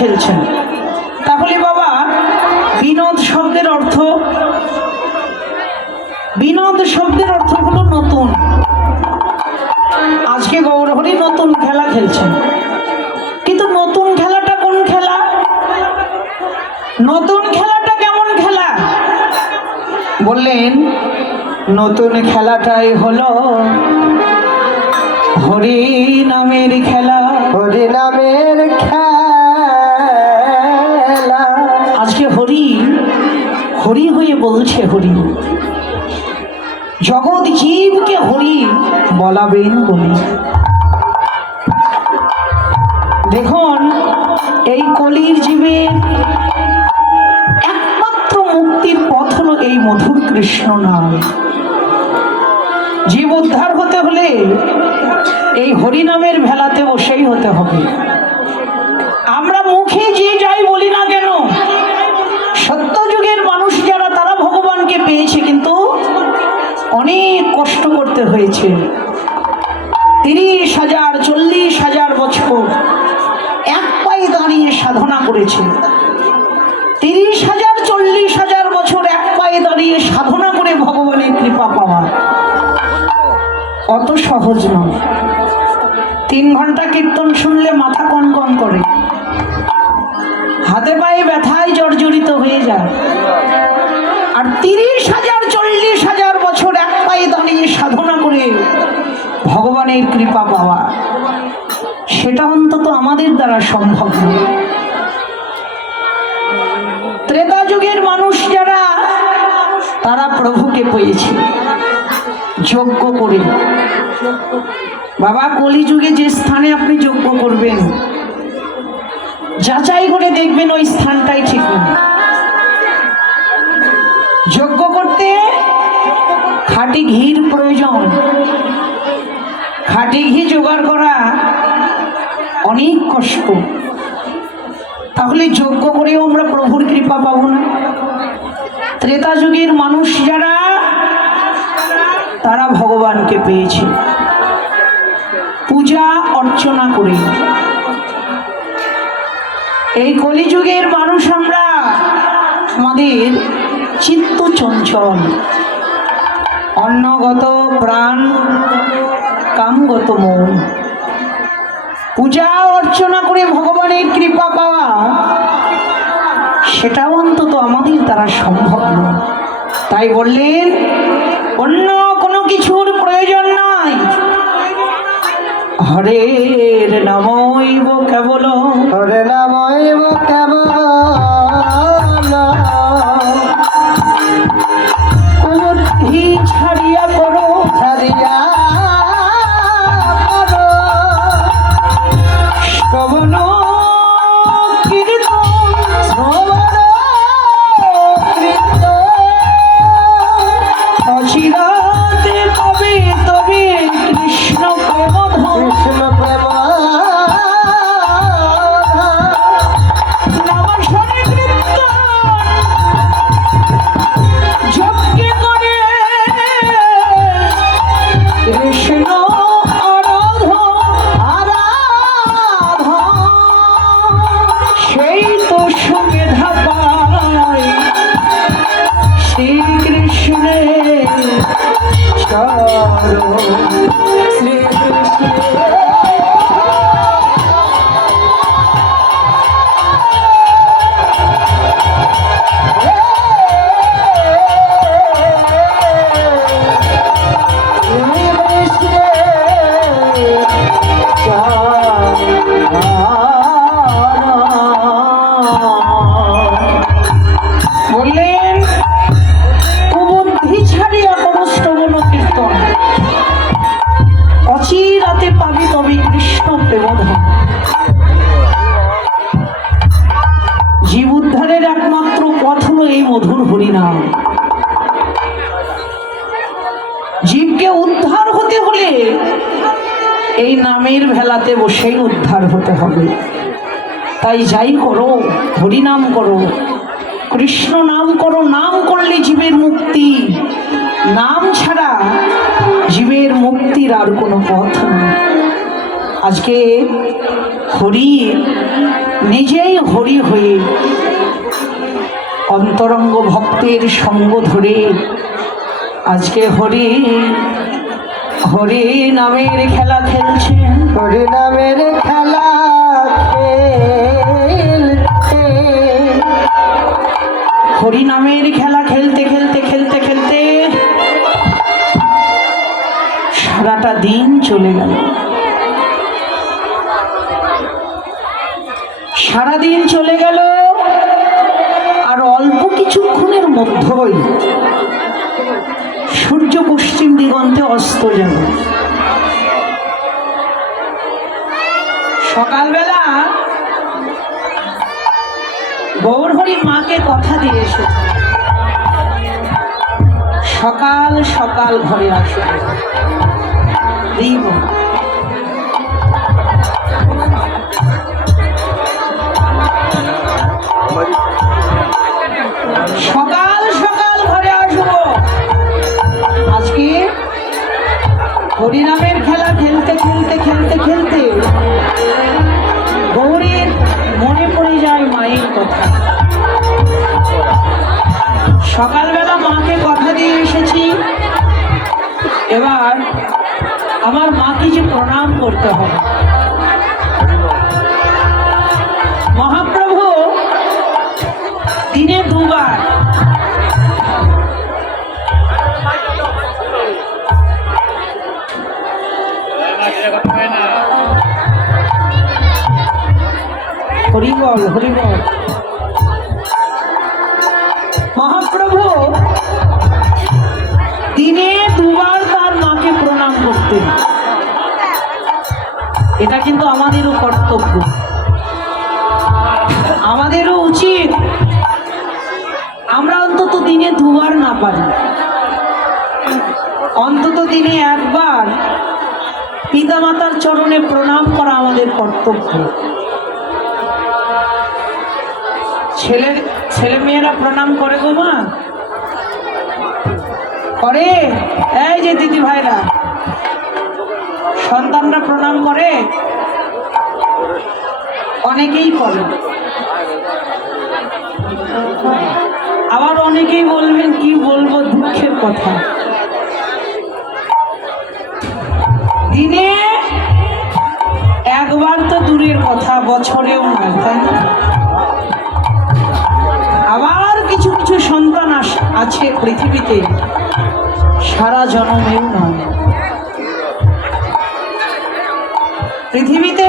খেলছেন। তাহলে বাবা বিনোদ শব্দের অর্থ, বিনোদ শব্দের অর্থ হলো নতুন। আজকে গৌরহরি নতুন খেলা খেলছেন, কিন্তু নতুন খেলাটা কোন খেলা? নতুন খেলাটা কেমন খেলা? বললেন নতুন খেলাটাই হলো হরি নামের খেলা। হরি নামের খেলা। আজকে হরি হরি হয়ে বলছে হরি, জগৎ জীবকে হরি বলাবেন বলি। দেখুন এই কলির জীবের একমাত্র মুক্তির পথ হলো এই মধুর কৃষ্ণ নাম। জীব উদ্ধার হতে হলে এই হরিনামের ভেলাতে বসেই হতে হবে। আমরা মুখে যে যাই বলি না কেন, সত্যযুগের মানুষ যারা তারা ভগবানকে পেয়েছে, কিন্তু অনেক কষ্ট করতে হয়েছে। 30,000 40,000 বছর এক পায়ে দাঁড়িয়ে সাধনা করেছে। 30,000 40,000 বছর এক পায়ে দাঁড়িয়ে সাধনা করে ভগবানের কৃপা পাওয়া অত সহজ নয়। 3 ঘন্টা কীর্তন শুনলে মাথা কনকন করে, হাতে পায়ে ব্যথায় জর্জরিত হয়ে যায়। আর 30,000 40,000 বছর এক পায়ে দাঁড়িয়ে সাধনা করে ভগবানের কৃপা পাওয়া, সেটা অন্তত আমাদের দ্বারা সম্ভব নয়। ত্রেতা যুগের মানুষ যারা তারা প্রভুকে পেয়েছে যজ্ঞ করে। বাবা কলিযুগে যে স্থানে আপনি যজ্ঞ করবেন, যাচাই করে দেখবেন ওই স্থানটাই ঠিক না। যজ্ঞ করতে খাঁটি ঘির প্রয়োজন। খাঁটি ঘি জোগাড় করা অনেক কষ্ট। তাহলে যজ্ঞ করেও আমরা প্রভুর কৃপা পাবো না। ত্রেতা যুগের মানুষ যারা তারা ভগবানকে পেয়েছে পূজা অর্চনা করে। এই কলিযুগের মানুষ আমরা, আমাদের চিত্ত চঞ্চল, অন্নগত প্রাণ, কামগত মন। পূজা অর্চনা করে ভগবানের কৃপা পাওয়া, সেটাও অন্তত আমাদের দ্বারা সম্ভব নয়। তাই বললেন অন্য কোনো কিছুর প্রয়োজন নাই, হরের নামৈব কেবল। হরে নামৈব কেবল। বুদ্ধি ছাড়িয়া করো, ছাড়িয়া করো শ্রবণ কীর্তন। শ্রবণ কীর্তন। অচিরাতে পাবে তবে কৃষ্ণ প্রেমধন। কৃষ্ণ প্রেম নামাসনে কীর্তন যজ্ঞে করে কৃষ্ণ আরাধন। সেই তো সুবিধা পায় শ্রীকৃষ্ণের চরণ। শ্রীকৃষ্ণের বললেন কুবুদ্ধি ছাড়িয়া কোনো শ্রবণ কীর্তন, অচিরাতে পাবি তবে কৃষ্ণ প্রেমধন। জীব উদ্ধারের একমাত্র পথ হলো এই মধুর হরিনাম। জীবকে উদ্ধার হতে হলে এই নামের ভেলাতে বসেই উদ্ধার হতে হবে। তাই যাই করো হরিনাম করো, কৃষ্ণ নাম করো। নাম করলে জীবের মুক্তি, নাম ছাড়া জীবের মুক্তির আর কোনো পথ নেই। আজকে হরি নিজেই হরি হয়ে অন্তরঙ্গ ভক্তের সঙ্গ ধরে আজকে হরি হরি নামের খেলা খেলছেন। হরি নামের খেলা খেলছে, হরি নামের খেলা খেলতে খেলতে খেলতে খেলতে সারাটা দিন চলে গেল। সারাদিন চলে গেল, আর অল্প কিছুক্ষণের মধ্যেই সূর্য পশ্চিম দিগন্তে অস্ত গেল। সকালবেলা গৌরহরি মাকে কথা দিয়ে এসেছে, সকাল সকাল ঘরে আসবে। সকাল সকাল ঘরে আসবো। আজকে হরিনামের খেলা খেলতে খেলতে খেলতে খেলতে গৌরীর মনে পড়ে যায় মায়ের কথা। সকালবেলা মাকে কথা দিয়ে এসেছি, এবার আমার মাকে যে প্রণাম করতে হবে। মহাপ্রভু দিনে দুবার হরিবল হরিবল। মহাপ্রভু দিনে দুবার তার মাকে প্রণাম করতেন। এটা কিন্তু আমাদেরও কর্তব্য, আমাদেরও উচিত আমরা অন্তত দিনে দুবার না পারি, অন্তত দিনে একবার পিতামাতার চরণে প্রণাম করা আমাদের কর্তব্য। ছেলে মেয়েরা প্রণাম করে গো মা, করে? এই যে দিদি ভাইরা, সন্তানরা প্রণাম করে? অনেকেই করে, আবার অনেকেই বলবেন কি বলবো, দুঃখের কথা, দিনে একবার তো দূরের কথা, বছরেও নয়, তাই না? আবার কিছু কিছু সন্তান আছে পৃথিবীতে সারা জন্মেও নয়। পৃথিবীতে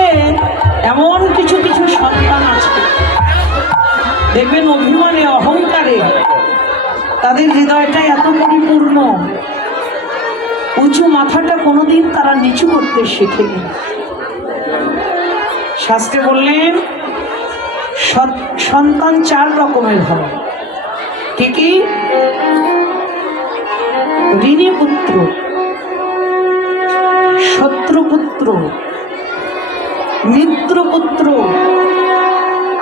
এমন কিছু কিছু সন্তান আছে, দেখবেন অভিমানে অহংকারে তাদের হৃদয়টা এত পরিপূর্ণ, উঁচু মাথাটা কোনোদিন তারা নিচু করতে শেখেনি। শাস্ত্রে বললেন সন্তান চার রকমের হয়। কি কি? ঋণী পুত্র, শত্রুপুত্র, মিত্রপুত্র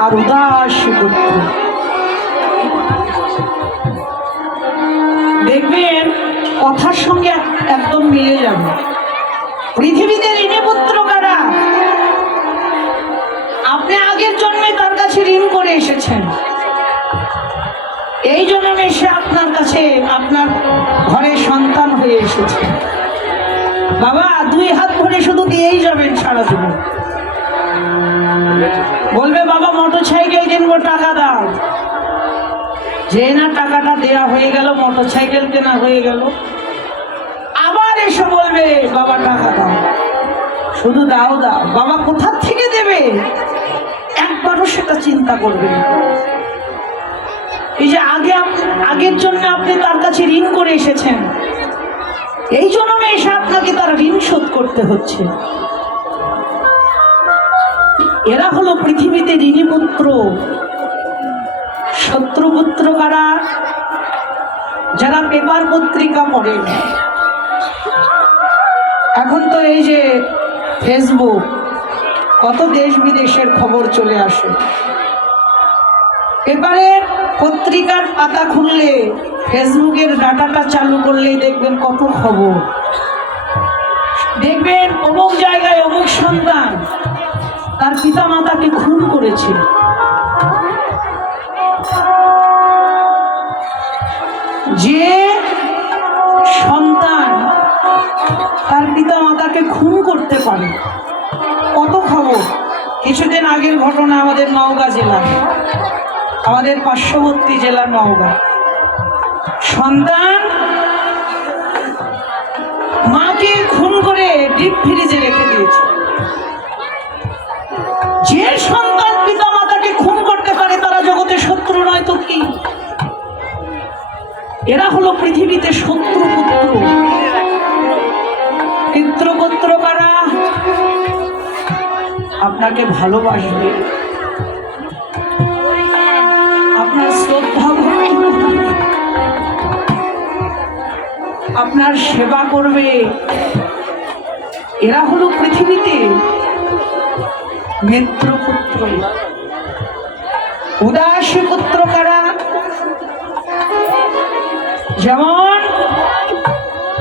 আর উদাসী পুত্র। দেখবেন কথার সঙ্গে একদম মিলে যাবে। পৃথিবীতে ঋণী পুত্র কারা? আপনি আগের জন্মে তার কাছে ঋণ করে এসেছেন, এই জন্মে এসে আপনার কাছে আপনার ঘরে সন্তান হয়ে এসেছে। বাবা দুই হাত ভরে শুধু দিয়েই যাবেন সারা জীবন। বলবে বাবা মোটর সাইকেল কিনবো, টাকা দাও। যে না টাকাটা দেয়া হয়ে গেল, মোটর সাইকেল কেনা হয়ে গেল, আবার এসে বলবে বাবা টাকা দাও, শুধু দাও দাও। বাবা কোথা থেকে দেবে একবারও সেটা চিন্তা করবেন। এই যে আগের জন্য আপনি তার কাছে ঋণ করে এসেছেন, এই জন্মে এসে আপনাকে তার ঋণ শোধ করতে হচ্ছে। এরা হলো পৃথিবীতে ঋণী পুত্র। শত্রুপুত্র কারা? যারা পেপার পত্রিকা পড়ে। এখন তো এই যে ফেসবুক, কত দেশ বিদেশের খবর চলে আসে। পেপারের পত্রিকার পাতা খুললে, ফেসবুকের ডাটাটা চালু করলেই দেখবেন কত খবর। দেখবেন অমুক জায়গায় অমুক সন্তান তার পিতা মাতাকে খুন করেছে। যে সন্তান তার পিতা মাতাকে খুন করতে পারে, কত খবর। কিছুদিন আগের ঘটনা আমাদের নওগাঁ জেলা, আমাদের পার্শ্ববর্তী জেলা নওগাঁ। সন্তান মাকে খুন করে ডিপ ফ্রিজে রেখে দিয়েছে। যে সন্তান পিতা মাতাকে খুন করতে পারে তারা জগতে শত্রু নয় তো কি? এরা হলো পৃথিবীতে শত্রু পুত্র। পিতৃপুত্র কারা? আপনাকে ভালোবাসবে, আপনার শ্রদ্ধা ভক্তি করবে, আপনার সেবা করবে। এরা হলো পৃথিবীতে মিত্রপুত্র। উদাসী পুত্র কারা? যেমন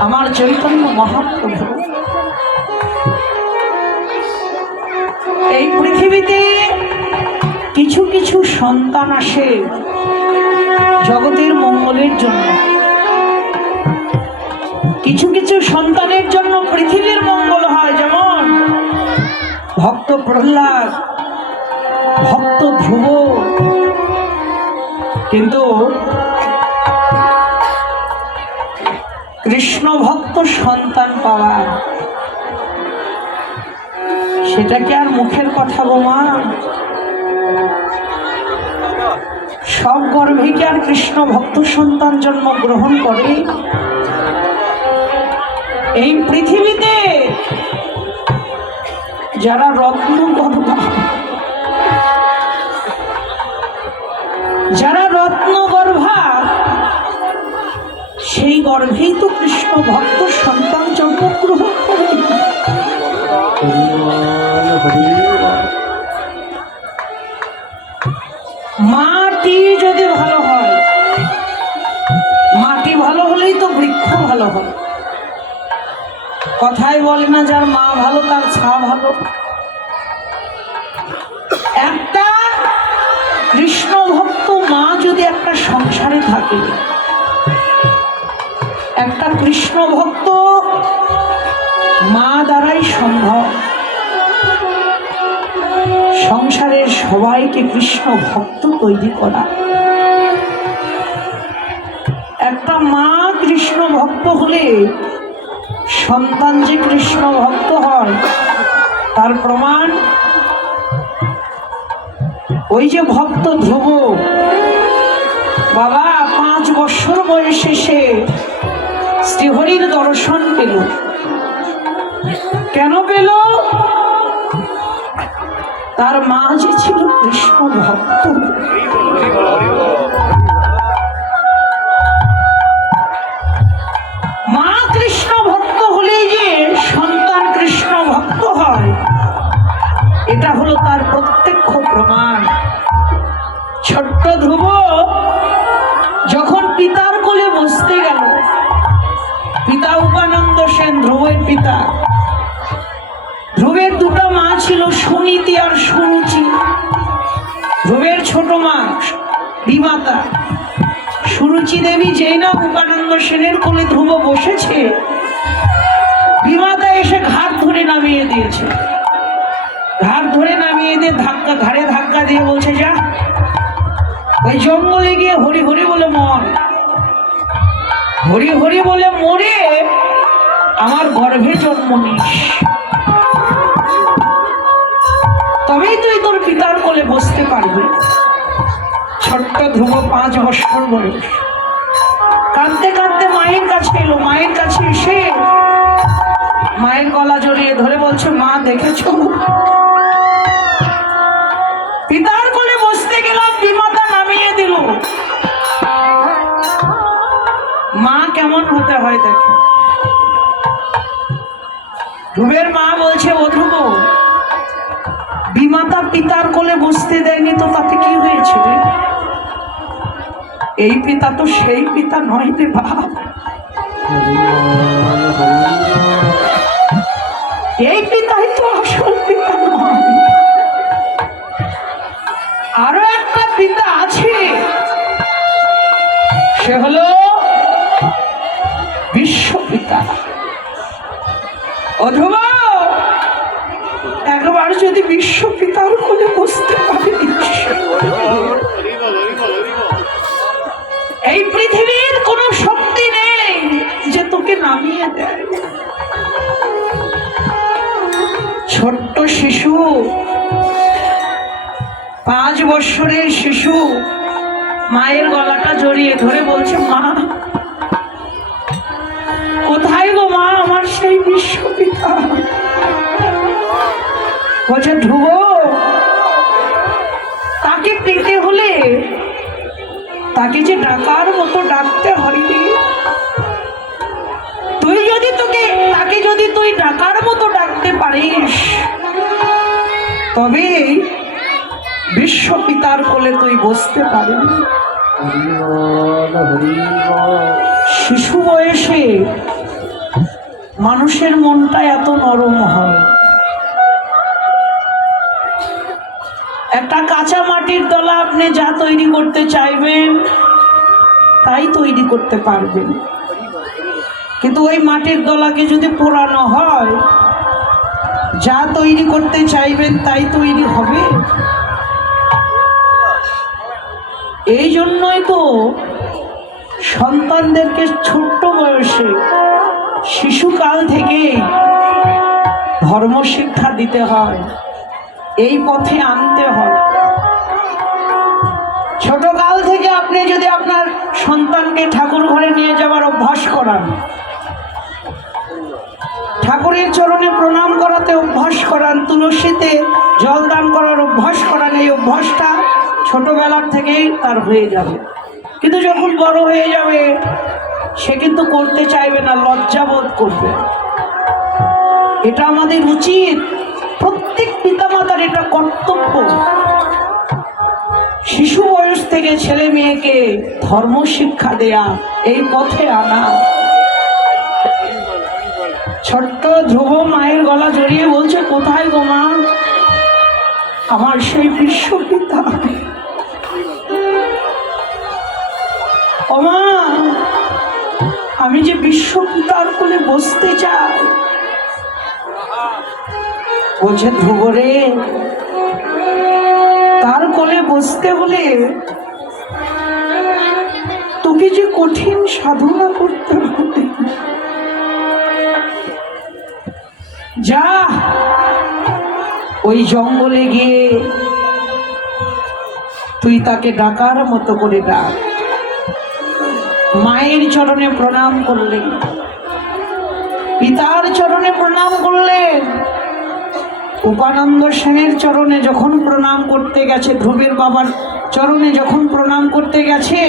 আমার চৈতন্য মহাপ্রভু। এই পৃথিবীতে কিছু কিছু সন্তান আসে জগতের মঙ্গলের জন্য, কিছু কিছু সন্তানের জন্য পৃথিবীর মঙ্গল হয়। যেমন ভক্ত প্রহ্লাদ, ভক্ত ধ্রুব। কিন্তু কৃষ্ণ ভক্ত সন্তান পাওয়া সেটা কি আর মুখের কথা গো মা? সব গর্ভে কি আর কৃষ্ণ ভক্ত সন্তান জন্মগ্রহণ করে? এই পৃথিবীতে যারা রত্ন গর্ভা, যারা রত্ন গর্ভা, সেই গর্ভেই তো কৃষ্ণ ভক্ত সন্তান জন্মগ্রহণ করে। মাটি যদি ভালো হয়, মাটি ভালো হলেই তো বৃক্ষ ভালো হয়। কথাই বলে না যার মা ভালো তার ছা ভালো। একটা কৃষ্ণ ভক্ত মা যদি একটা সংসারে থাকে, একটা কৃষ্ণ ভক্ত মা দ্বারাই সম্ভব সংসারের সবাইকে কৃষ্ণ ভক্ত তৈরি করা। একটা মা কৃষ্ণ ভক্ত হলে সন্তান যে কৃষ্ণ ভক্ত হয় তার প্রমাণ ওই যে ভক্ত ধ্রুব বাবা 5 বছর বয়সে সে শ্রীহরির দর্শন পেল। কেন পেল? তার মা যে ছিল কৃষ্ণ ভক্ত। মা কৃষ্ণ ভক্ত হলেই যে সন্তান কৃষ্ণ ভক্ত হয়, এটা হলো তার প্রত্যক্ষ প্রমাণ। ছোট্ট ধ্রুব যখন পিতার কোলে বসতে গেল, পিতা উপানন্দ সেন ধ্রুবের পিতা। ধ্রুবের দুটো মা ছিল, সুনীতি আর সুরুচি। ধ্রুবের ছোট মা বিমাতা সুরুচি দেবী যেই না উপানন্দ সেনের কোলে ধ্রুব বসেছে, বিমাতা এসে ঘাট ধরে নামিয়ে দিয়েছে। ঘাট ধরে নামিয়ে দিয়ে ঘাড়ে ধাক্কা দিয়ে বলছে, যা ওই জঙ্গলে গিয়ে হরি হরি বলে মর। হরি হরি বলে মরে আমার গর্ভে জন্ম নিস, তবেই তুই তোর পিতার কোলে বসতে পারবি। ছোট্ট ধ্রুব 5 বছর বয়স, কাঁদতে কাঁদতে মায়ের কাছে এলো। মায়ের কাছে এসে মায়ের গলা জড়িয়ে ধরে বলছে, মা দেখেছো পিতার কোলে বসতে গেলাম, বিমাতা নামিয়ে দিল। মা কেমন হতে হয় দেখে। ধ্রুবের মা বলছে, ও ধ্রুব, বিমাতা পিতার কোলে বসতে দেয়নি তো তাতে কি হয়েছে? এই পিতা তো সেই পিতা নয় রে বাপ। এই পিতাই তো আসল পিতা নয়। 5 বছরের শিশু মায়ের গলাটা জড়িয়ে ধরে বলছে, মা কোথায় গো মা আমার সেই বিশ্বপিতা? বলছে, ধ্রুব তাকে পেতে হলে তাকে যে ডাকার মতো ডাকতে হয়নি। তাকে যদি তুই ডাকার মতো ডাকতে পারিস তবে বিশ্বপিতার কোলে তুই বসতে পারবি। শিশু বয়সে মানুষের মনটা এত নরম হয়। একটা কাঁচা মাটির দলা আপনি যা তৈরি করতে চাইবেন তাই তৈরি করতে পারবেন, কিন্তু ওই মাটির দলাকে যদি পোড়ানো হয়, যা তৈরি করতে চাইবেন তাই তৈরি হবে। এই জন্যই তো সন্তানদেরকে ছোট্ট বয়সে শিশুকাল থেকে ধর্ম শিক্ষা দিতে হয়, এই পথে আনতে হয়। ছোটকাল থেকে আপনি যদি আপনার সন্তানকে ঠাকুর ঘরে নিয়ে যাওয়ার অভ্যাস করান, ঠাকুরের চরণে প্রণাম করাতে অভ্যাস করান, তুলসীতে জল দান করার অভ্যাস করান, এই অভ্যাসটা ছোটবেলার থেকেই তার হয়ে যাবে। কিন্তু যখন বড় হয়ে যাবে সে কিন্তু করতে চাইবে না, লজ্জাবোধ করবে। এটা আমাদের উচিত, প্রত্যেক পিতামাতার এটা কর্তব্য, শিশু বয়স থেকে ছেলে মেয়েকে ধর্ম শিক্ষা দেয়া, এই পথে আনা। ছোট্ট ধ্রুব মায়ের গলা জড়িয়ে বলছে, কোথায় গো মা আমার সেই বিশ্বপিতা? ও মা, আমি যে বিশ্বপিতার কোলে বসতে চাই। বলছে, ধ্রুব রে, তার কোলে বসতে হলে তোকে যে কঠিন সাধনা করতে হবে। যা ওই জঙ্গলে গিয়ে তুই তাকে ডাকার মতো করে ডাক। মায়ের চরণে প্রণাম করলেন, পিতার চরণে প্রণাম করলেন। উপানন্দ সেনের চরণে যখন প্রণাম করতে গেছে, ধ্রুবের বাবার চরণে যখন প্রণাম করতে গেছে,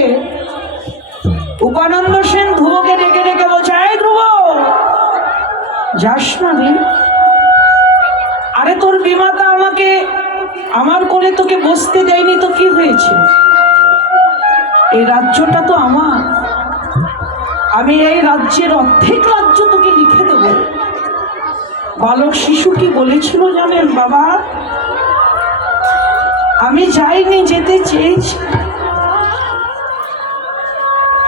উপানন্দ সেন ধ্রুবকে ডেকে ডেকে বলছে, এই ধ্রুব, যাস না রে। আরে তোর বিমাতা আমাকে আমার কোলে তোকে বসতে দেয়নি তো কি হয়েছে? এই রাজ্যটা তো আমার, আমি এই রাজ্যের অর্ধেক রাজ্য তোকে লিখে দেব। বালক শিশু কি বলেছিল জানেন? বাবা, আমি যাইনি, যেতে চেয়েছি,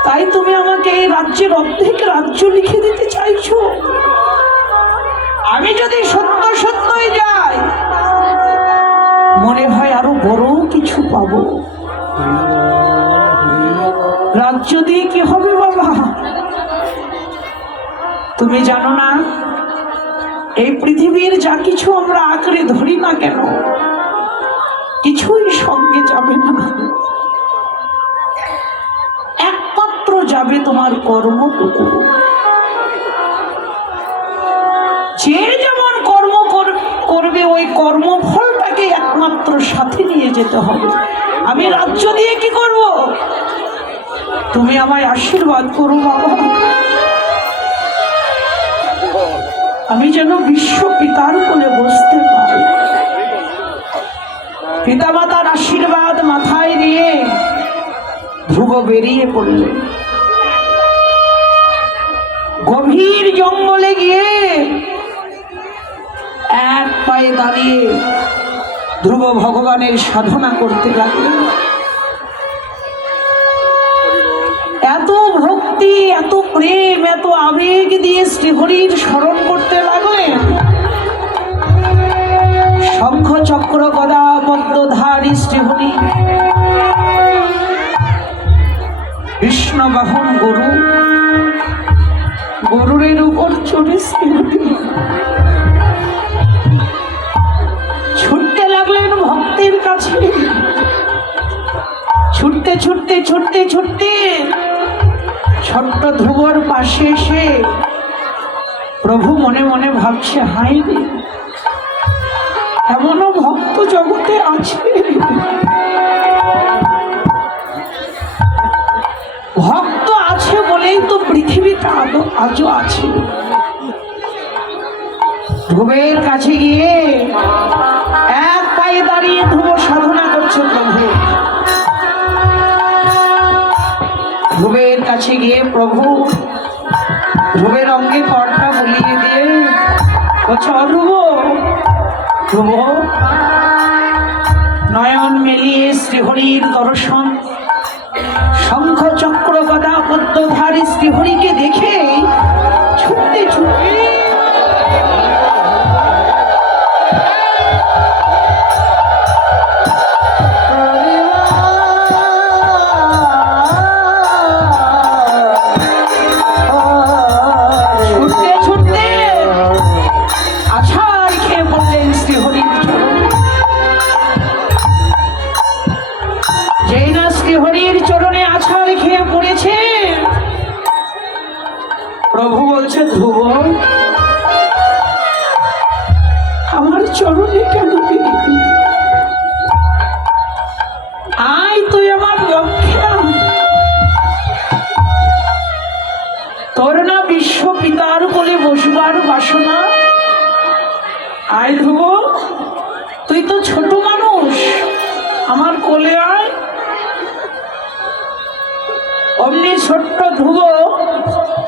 তাই তুমি আমাকে এই রাজ্যের অর্ধেক রাজ্য লিখে দিতে চাইছো? আমি যদি সত্য সত্যই যাই, মনে হয় আরো বড় কিছু পাবো। রাজ্য দিয়ে কি হবে বাবা? তুমি জানো না, এই পৃথিবীর যা কিছু আমরা আঁকড়ে ধরি না কেন, কিছুই সঙ্গে যাবে না। একমাত্র যাবে তোমার কর্মটুকু। যে যেমন কর্ম করবে, ওই কর্মফলটাকে একমাত্র সাথে নিয়ে যেতে হবে। আমি রাজ্য দিয়ে কি করব? তুমি আমায় আশীর্বাদ করো বাবা, আমি যেন বিশ্ব পিতার কোলে বসতে পারি। পিতামাতার আশীর্বাদ মাথায় নিয়ে ধ্রুব বেরিয়ে পড়লেন। গভীর জঙ্গলে গিয়ে এক পায়ে দাঁড়িয়ে ধ্রুব ভগবানের সাধনা করতে লাগলেন। এত ভক্তি, এত প্রেম, এত আবেগ দিয়ে শ্রীহরির স্মরণ করতে লাগলেন। শঙ্খ চক্র গদা পদ্মধারী শ্রীহরি, কৃষ্ণ বাহন গরু, গরুরের উপর চড়ে শ্রীহরি ছুটতে লাগলেন ভক্তের কাছে। ছুটতে ছুটতে ছোট্ট ধ্রুবর পাশে এসে প্রভু মনে মনে ভাবছে, হাই রে, এমনও ভক্ত জগতে আছে, ভক্ত আছে বলেই তো পৃথিবীতে আজও আছে। ধ্রুবের কাছে গিয়ে এক পায়ে দাঁড়িয়ে ধ্রুব সাধনা করছে প্রভু। ধ্রুবের কাছে গিয়ে প্রভু ধ্রুবের অঙ্গে করটা বুলিয়ে দিয়ে বলছে, ধ্রুব ধ্রুব, নয়ন মেলিয়ে শ্রীহরির দর্শন, শঙ্খ চক্র গদা পদ্মধারী শ্রীহরিকে দেখে ছুটতে ছুটতে প্রভু বলছে, ধ্রুব আমার চরণে কেন পেলি? আয় তুই আমার লক্ষ্যে, তোর না বিশ্ব পিতার কোলে বসবার বাসনা? আয় ধ্রুব, তুই তো ছোট মানুষ, আমার কোলে আয়। অমনি ছোট্ট ধ্রুব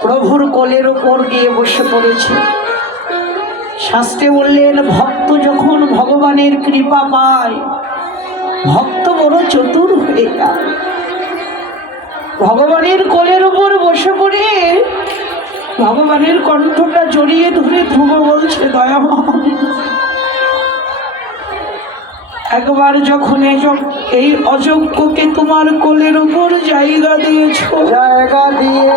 প্রভুর কোলের উপর গিয়ে বসে পড়েছে। শাস্ত্রে বললেন, ভক্ত যখন ভগবানের কৃপা পায়, ভক্ত বড় চতুর হয়ে যায়। ভগবানের কোলের উপর বসে পড়ে ভগবানের কণ্ঠটা জড়িয়ে ধরে ধ্রুব বলছে, দয়াময়, একবার যখন এই অযোগ্যকে তোমার কোলের উপর জায়গা দিয়েছ, জায়গা দিয়ে